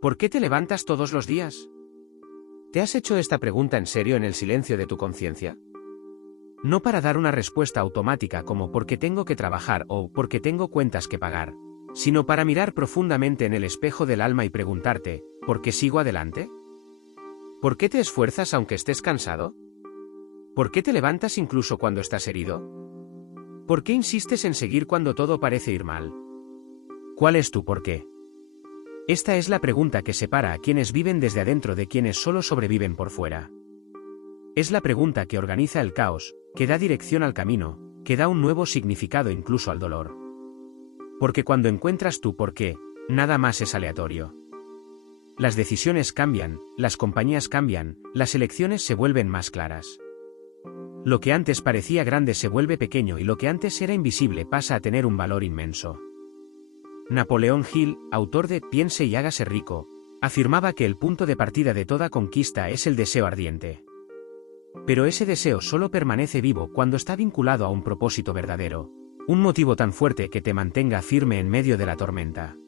¿Por qué te levantas todos los días? ¿Te has hecho esta pregunta en serio en el silencio de tu conciencia? No para dar una respuesta automática como porque tengo que trabajar o porque tengo cuentas que pagar, sino para mirar profundamente en el espejo del alma y preguntarte, ¿por qué sigo adelante? ¿Por qué te esfuerzas aunque estés cansado? ¿Por qué te levantas incluso cuando estás herido? ¿Por qué insistes en seguir cuando todo parece ir mal? ¿Cuál es tu por qué? Esta es la pregunta que separa a quienes viven desde adentro de quienes solo sobreviven por fuera. Es la pregunta que organiza el caos, que da dirección al camino, que da un nuevo significado incluso al dolor. Porque cuando encuentras tu por qué, nada más es aleatorio. Las decisiones cambian, las compañías cambian, las elecciones se vuelven más claras. Lo que antes parecía grande se vuelve pequeño y lo que antes era invisible pasa a tener un valor inmenso. Napoleón Hill, autor de Piense y hágase rico, afirmaba que el punto de partida de toda conquista es el deseo ardiente. Pero ese deseo solo permanece vivo cuando está vinculado a un propósito verdadero, un motivo tan fuerte que te mantenga firme en medio de la tormenta.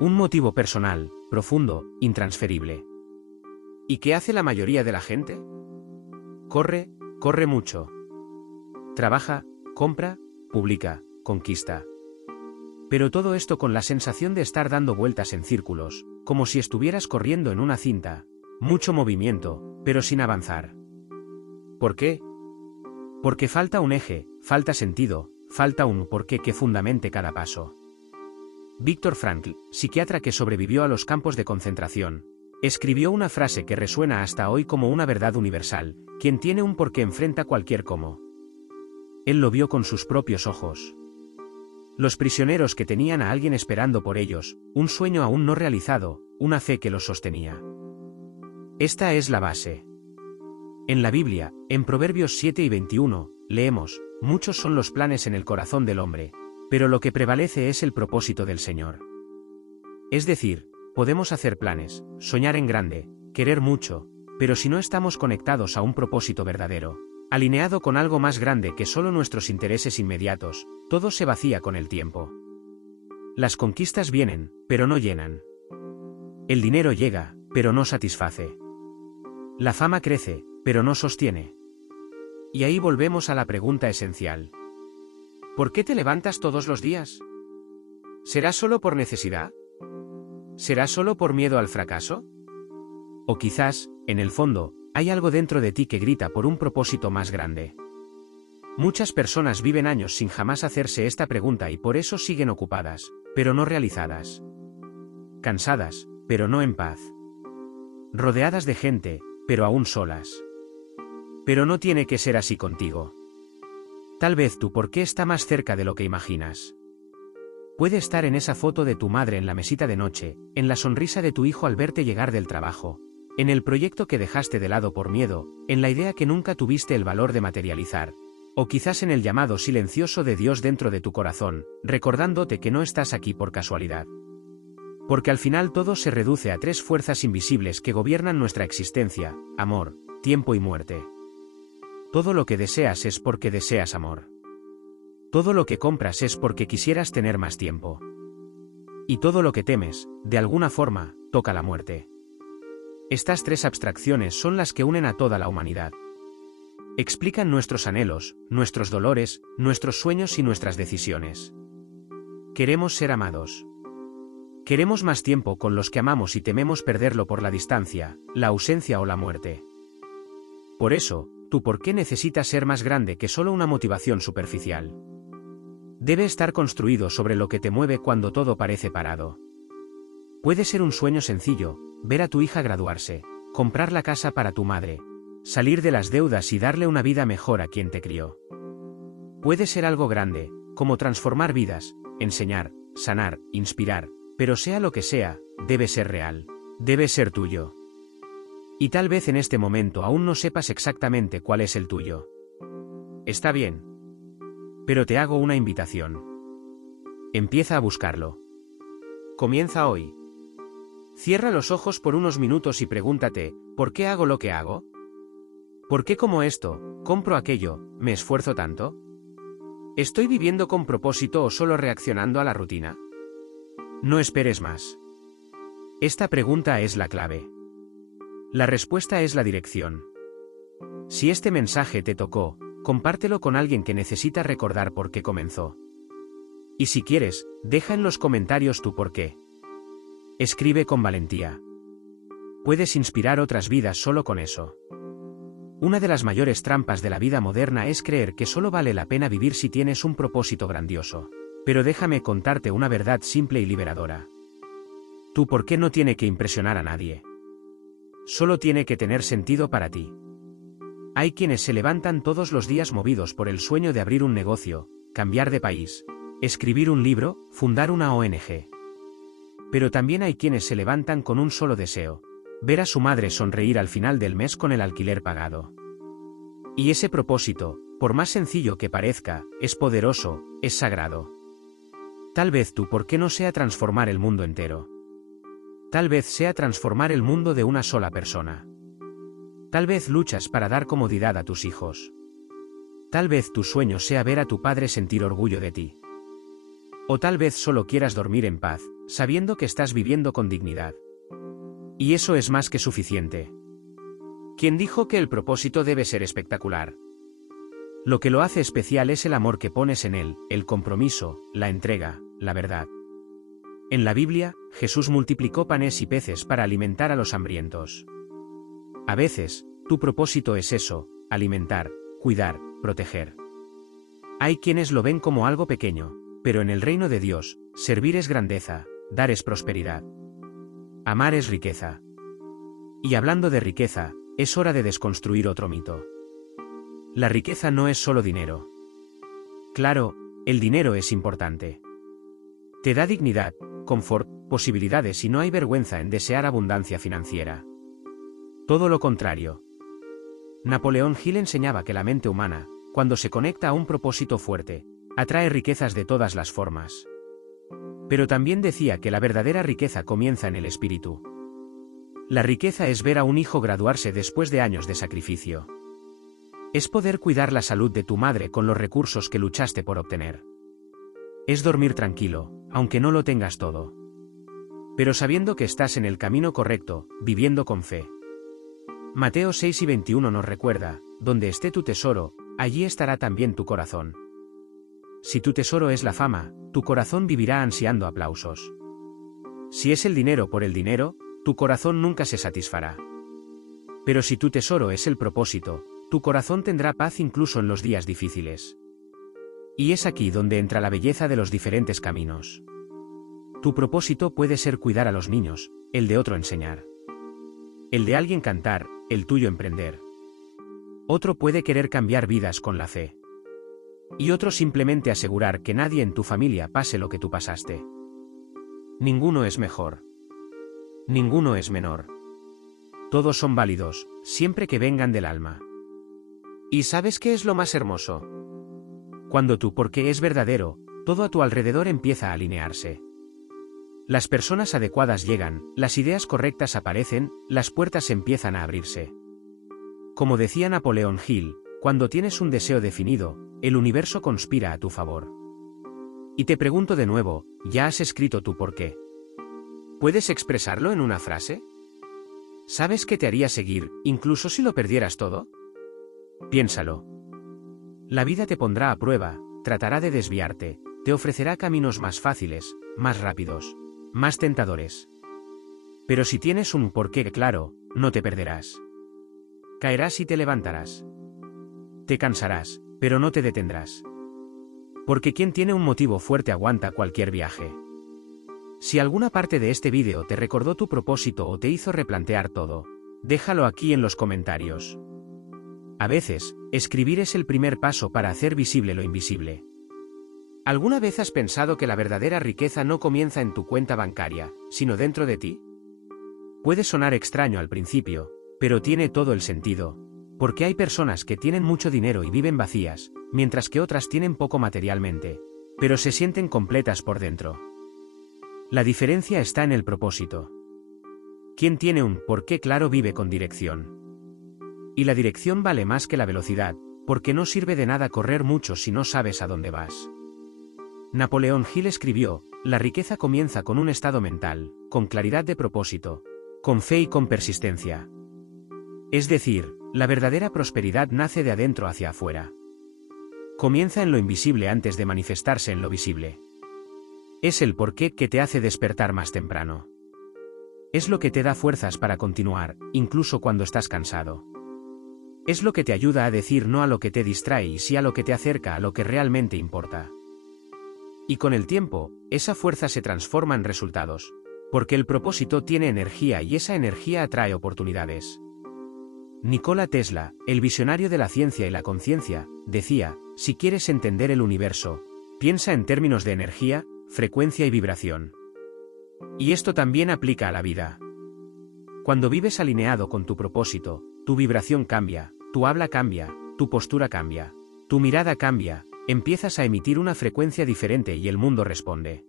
Un motivo personal, profundo, intransferible. ¿Y qué hace la mayoría de la gente? Corre mucho. Trabaja, compra, publica, conquista. Pero todo esto con la sensación de estar dando vueltas en círculos, como si estuvieras corriendo en una cinta, mucho movimiento, pero sin avanzar. ¿Por qué? Porque falta un eje, falta sentido, falta un porqué que fundamente cada paso. Viktor Frankl, psiquiatra que sobrevivió a los campos de concentración, escribió una frase que resuena hasta hoy como una verdad universal: quien tiene un porqué enfrenta cualquier cómo. Él lo vio con sus propios ojos. Los prisioneros que tenían a alguien esperando por ellos, un sueño aún no realizado, una fe que los sostenía. Esta es la base. En la Biblia, en Proverbios 7 y 21, leemos: muchos son los planes en el corazón del hombre, pero lo que prevalece es el propósito del Señor. Es decir, podemos hacer planes, soñar en grande, querer mucho, pero si no estamos conectados a un propósito verdadero, alineado con algo más grande que solo nuestros intereses inmediatos, todo se vacía con el tiempo. Las conquistas vienen, pero no llenan. El dinero llega, pero no satisface. La fama crece, pero no sostiene. Y ahí volvemos a la pregunta esencial. ¿Por qué te levantas todos los días? ¿Será solo por necesidad? ¿Será solo por miedo al fracaso? O quizás, en el fondo, hay algo dentro de ti que grita por un propósito más grande. Muchas personas viven años sin jamás hacerse esta pregunta y por eso siguen ocupadas, pero no realizadas. Cansadas, pero no en paz. Rodeadas de gente, pero aún solas. Pero no tiene que ser así contigo. Tal vez tu porqué está más cerca de lo que imaginas. Puede estar en esa foto de tu madre en la mesita de noche, en la sonrisa de tu hijo al verte llegar del trabajo, en el proyecto que dejaste de lado por miedo, en la idea que nunca tuviste el valor de materializar, o quizás en el llamado silencioso de Dios dentro de tu corazón, recordándote que no estás aquí por casualidad. Porque al final todo se reduce a tres fuerzas invisibles que gobiernan nuestra existencia: amor, tiempo y muerte. Todo lo que deseas es porque deseas amor. Todo lo que compras es porque quisieras tener más tiempo. Y todo lo que temes, de alguna forma, toca la muerte. Estas tres abstracciones son las que unen a toda la humanidad. Explican nuestros anhelos, nuestros dolores, nuestros sueños y nuestras decisiones. Queremos ser amados. Queremos más tiempo con los que amamos y tememos perderlo por la distancia, la ausencia o la muerte. Por eso, tu porqué necesita ser más grande que solo una motivación superficial. Debe estar construido sobre lo que te mueve cuando todo parece parado. Puede ser un sueño sencillo: ver a tu hija graduarse, comprar la casa para tu madre, salir de las deudas y darle una vida mejor a quien te crió. Puede ser algo grande, como transformar vidas, enseñar, sanar, inspirar, pero sea lo que sea, debe ser real, debe ser tuyo. Y tal vez en este momento aún no sepas exactamente cuál es el tuyo. Está bien. Pero te hago una invitación. Empieza a buscarlo. Comienza hoy. Cierra los ojos por unos minutos y pregúntate: ¿por qué hago lo que hago? ¿Por qué como esto, compro aquello, me esfuerzo tanto? ¿Estoy viviendo con propósito o solo reaccionando a la rutina? No esperes más. Esta pregunta es la clave. La respuesta es la dirección. Si este mensaje te tocó, compártelo con alguien que necesita recordar por qué comenzó. Y si quieres, deja en los comentarios tu por qué. Escribe con valentía. Puedes inspirar otras vidas solo con eso. Una de las mayores trampas de la vida moderna es creer que solo vale la pena vivir si tienes un propósito grandioso. Pero déjame contarte una verdad simple y liberadora. Tu por qué no tiene que impresionar a nadie. Solo tiene que tener sentido para ti. Hay quienes se levantan todos los días movidos por el sueño de abrir un negocio, cambiar de país, escribir un libro, fundar una ONG. Pero también hay quienes se levantan con un solo deseo: ver a su madre sonreír al final del mes con el alquiler pagado. Y ese propósito, por más sencillo que parezca, es poderoso, es sagrado. Tal vez tu por qué no sea transformar el mundo entero. Tal vez sea transformar el mundo de una sola persona. Tal vez luchas para dar comodidad a tus hijos. Tal vez tu sueño sea ver a tu padre sentir orgullo de ti. O tal vez solo quieras dormir en paz, sabiendo que estás viviendo con dignidad. Y eso es más que suficiente. ¿Quién dijo que el propósito debe ser espectacular? Lo que lo hace especial es el amor que pones en él, el compromiso, la entrega, la verdad. En la Biblia, Jesús multiplicó panes y peces para alimentar a los hambrientos. A veces, tu propósito es eso: alimentar, cuidar, proteger. Hay quienes lo ven como algo pequeño, pero en el reino de Dios, servir es grandeza, dar es prosperidad. Amar es riqueza. Y hablando de riqueza, es hora de desconstruir otro mito. La riqueza no es solo dinero. Claro, el dinero es importante. Te da dignidad, confort, posibilidades y no hay vergüenza en desear abundancia financiera. Todo lo contrario. Napoleón Hill enseñaba que la mente humana, cuando se conecta a un propósito fuerte, atrae riquezas de todas las formas. Pero también decía que la verdadera riqueza comienza en el espíritu. La riqueza es ver a un hijo graduarse después de años de sacrificio. Es poder cuidar la salud de tu madre con los recursos que luchaste por obtener. Es dormir tranquilo, aunque no lo tengas todo. Pero sabiendo que estás en el camino correcto, viviendo con fe. Mateo 6:21 nos recuerda: donde esté tu tesoro, allí estará también tu corazón. Si tu tesoro es la fama, tu corazón vivirá ansiando aplausos. Si es el dinero por el dinero, tu corazón nunca se satisfará. Pero si tu tesoro es el propósito, tu corazón tendrá paz incluso en los días difíciles. Y es aquí donde entra la belleza de los diferentes caminos. Tu propósito puede ser cuidar a los niños, el de otro enseñar. El de alguien cantar, el tuyo emprender. Otro puede querer cambiar vidas con la fe. Y otro simplemente asegurar que nadie en tu familia pase lo que tú pasaste. Ninguno es mejor. Ninguno es menor. Todos son válidos, siempre que vengan del alma. ¿Y sabes qué es lo más hermoso? Cuando tu porqué es verdadero, todo a tu alrededor empieza a alinearse. Las personas adecuadas llegan, las ideas correctas aparecen, las puertas empiezan a abrirse. Como decía Napoleón Hill, cuando tienes un deseo definido, el universo conspira a tu favor. Y te pregunto de nuevo, ¿ya has escrito tu porqué? ¿Puedes expresarlo en una frase? ¿Sabes qué te haría seguir, incluso si lo perdieras todo? Piénsalo. La vida te pondrá a prueba, tratará de desviarte, te ofrecerá caminos más fáciles, más rápidos, más tentadores. Pero si tienes un porqué claro, no te perderás. Caerás y te levantarás. Te cansarás, pero no te detendrás. Porque quien tiene un motivo fuerte aguanta cualquier viaje. Si alguna parte de este vídeo te recordó tu propósito o te hizo replantear todo, déjalo aquí en los comentarios. A veces, escribir es el primer paso para hacer visible lo invisible. ¿Alguna vez has pensado que la verdadera riqueza no comienza en tu cuenta bancaria, sino dentro de ti? Puede sonar extraño al principio, pero tiene todo el sentido, porque hay personas que tienen mucho dinero y viven vacías, mientras que otras tienen poco materialmente, pero se sienten completas por dentro. La diferencia está en el propósito. Quien tiene un porqué claro vive con dirección. Y la dirección vale más que la velocidad, porque no sirve de nada correr mucho si no sabes a dónde vas. Napoleón Hill escribió, la riqueza comienza con un estado mental, con claridad de propósito, con fe y con persistencia. Es decir, la verdadera prosperidad nace de adentro hacia afuera. Comienza en lo invisible antes de manifestarse en lo visible. Es el porqué que te hace despertar más temprano. Es lo que te da fuerzas para continuar, incluso cuando estás cansado. Es lo que te ayuda a decir no a lo que te distrae y sí a lo que te acerca a lo que realmente importa. Y con el tiempo, esa fuerza se transforma en resultados, porque el propósito tiene energía y esa energía atrae oportunidades. Nikola Tesla, el visionario de la ciencia y la conciencia, decía, si quieres entender el universo, piensa en términos de energía, frecuencia y vibración. Y esto también aplica a la vida. Cuando vives alineado con tu propósito, tu vibración cambia, tu habla cambia, tu postura cambia, tu mirada cambia, empiezas a emitir una frecuencia diferente y el mundo responde.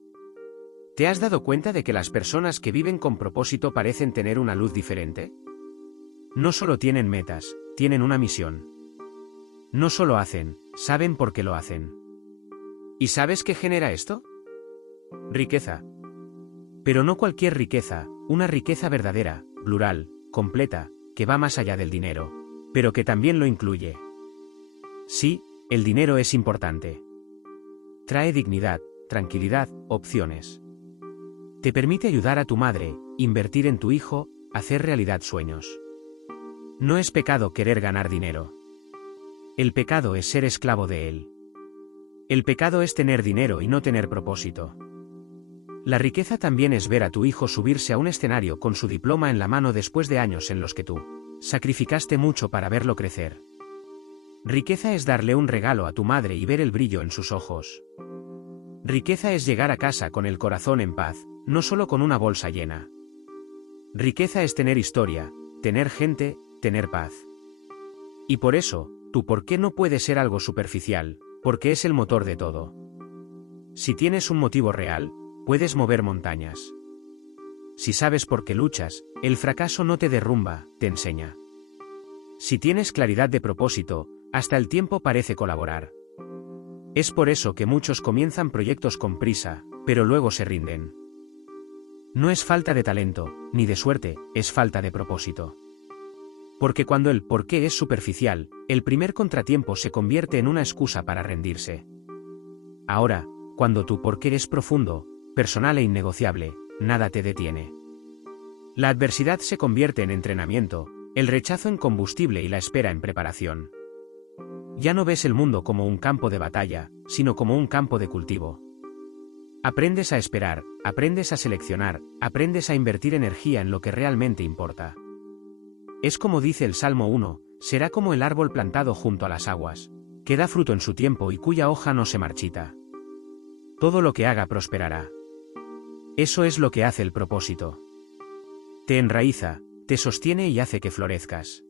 ¿Te has dado cuenta de que las personas que viven con propósito parecen tener una luz diferente? No solo tienen metas, tienen una misión. No solo hacen, saben por qué lo hacen. ¿Y sabes qué genera esto? Riqueza. Pero no cualquier riqueza, una riqueza verdadera, plural, completa, que va más allá del dinero, pero que también lo incluye. Sí, el dinero es importante. Trae dignidad, tranquilidad, opciones. Te permite ayudar a tu madre, invertir en tu hijo, hacer realidad sueños. No es pecado querer ganar dinero. El pecado es ser esclavo de él. El pecado es tener dinero y no tener propósito. La riqueza también es ver a tu hijo subirse a un escenario con su diploma en la mano después de años en los que tú sacrificaste mucho para verlo crecer. Riqueza es darle un regalo a tu madre y ver el brillo en sus ojos. Riqueza es llegar a casa con el corazón en paz, no solo con una bolsa llena. Riqueza es tener historia, tener gente, tener paz. Y por eso, tu por qué no puede ser algo superficial, porque es el motor de todo. Si tienes un motivo real, puedes mover montañas. Si sabes por qué luchas, el fracaso no te derrumba, te enseña. Si tienes claridad de propósito, hasta el tiempo parece colaborar. Es por eso que muchos comienzan proyectos con prisa, pero luego se rinden. No es falta de talento, ni de suerte, es falta de propósito. Porque cuando el por qué es superficial, el primer contratiempo se convierte en una excusa para rendirse. Ahora, cuando tu por qué es profundo, personal e innegociable, nada te detiene. La adversidad se convierte en entrenamiento, el rechazo en combustible y la espera en preparación. Ya no ves el mundo como un campo de batalla, sino como un campo de cultivo. Aprendes a esperar, aprendes a seleccionar, aprendes a invertir energía en lo que realmente importa. Es como dice el Salmo 1, será como el árbol plantado junto a las aguas, que da fruto en su tiempo y cuya hoja no se marchita. Todo lo que haga prosperará. Eso es lo que hace el propósito. Te enraiza, te sostiene y hace que florezcas.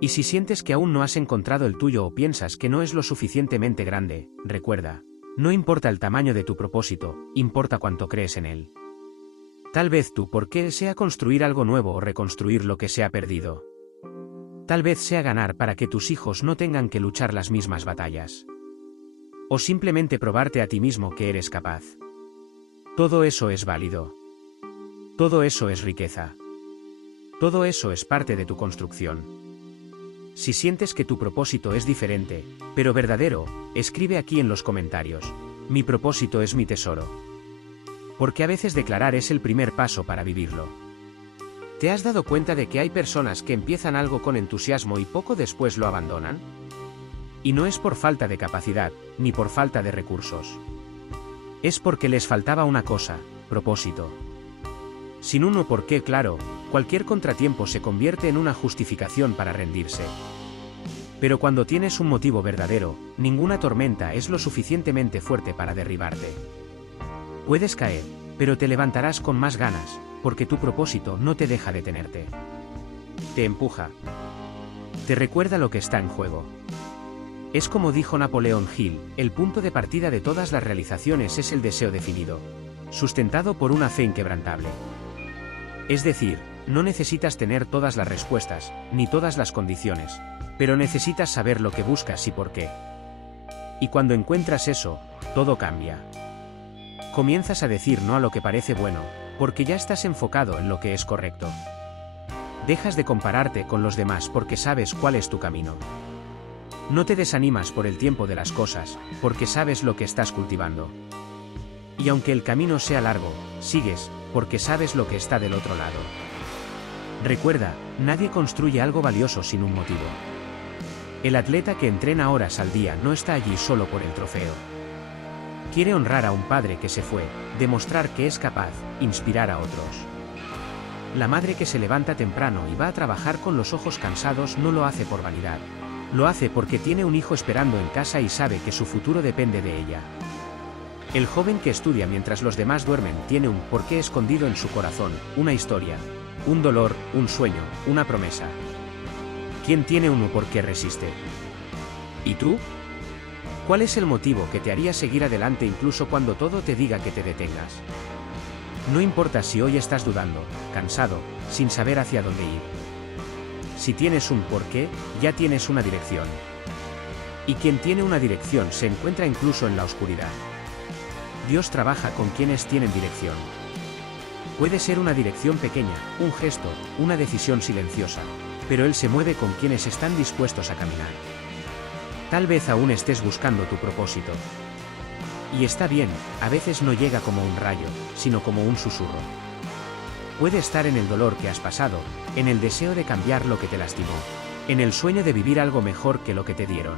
Y si sientes que aún no has encontrado el tuyo o piensas que no es lo suficientemente grande, recuerda, no importa el tamaño de tu propósito, importa cuánto crees en él. Tal vez tu por qué sea construir algo nuevo o reconstruir lo que se ha perdido. Tal vez sea ganar para que tus hijos no tengan que luchar las mismas batallas. O simplemente probarte a ti mismo que eres capaz. Todo eso es válido. Todo eso es riqueza. Todo eso es parte de tu construcción. Si sientes que tu propósito es diferente, pero verdadero, escribe aquí en los comentarios, mi propósito es mi tesoro. Porque a veces declarar es el primer paso para vivirlo. ¿Te has dado cuenta de que hay personas que empiezan algo con entusiasmo y poco después lo abandonan? Y no es por falta de capacidad, ni por falta de recursos. Es porque les faltaba una cosa, propósito. Sin uno por qué claro, cualquier contratiempo se convierte en una justificación para rendirse. Pero cuando tienes un motivo verdadero, ninguna tormenta es lo suficientemente fuerte para derribarte. Puedes caer, pero te levantarás con más ganas, porque tu propósito no te deja detenerte. Te empuja. Te recuerda lo que está en juego. Es como dijo Napoleón Hill, el punto de partida de todas las realizaciones es el deseo definido, sustentado por una fe inquebrantable. Es decir, no necesitas tener todas las respuestas, ni todas las condiciones, pero necesitas saber lo que buscas y por qué. Y cuando encuentras eso, todo cambia. Comienzas a decir no a lo que parece bueno, porque ya estás enfocado en lo que es correcto. Dejas de compararte con los demás porque sabes cuál es tu camino. No te desanimas por el tiempo de las cosas, porque sabes lo que estás cultivando. Y aunque el camino sea largo, sigues, porque sabes lo que está del otro lado. Recuerda, nadie construye algo valioso sin un motivo. El atleta que entrena horas al día no está allí solo por el trofeo. Quiere honrar a un padre que se fue, demostrar que es capaz, inspirar a otros. La madre que se levanta temprano y va a trabajar con los ojos cansados no lo hace por vanidad. Lo hace porque tiene un hijo esperando en casa y sabe que su futuro depende de ella. El joven que estudia mientras los demás duermen tiene un porqué escondido en su corazón, una historia, un dolor, un sueño, una promesa. ¿Quién tiene un porqué resiste? ¿Y tú? ¿Cuál es el motivo que te haría seguir adelante incluso cuando todo te diga que te detengas? No importa si hoy estás dudando, cansado, sin saber hacia dónde ir. Si tienes un porqué, ya tienes una dirección. Y quien tiene una dirección se encuentra incluso en la oscuridad. Dios trabaja con quienes tienen dirección. Puede ser una dirección pequeña, un gesto, una decisión silenciosa, pero Él se mueve con quienes están dispuestos a caminar. Tal vez aún estés buscando tu propósito. Y está bien, a veces no llega como un rayo, sino como un susurro. Puede estar en el dolor que has pasado, en el deseo de cambiar lo que te lastimó, en el sueño de vivir algo mejor que lo que te dieron.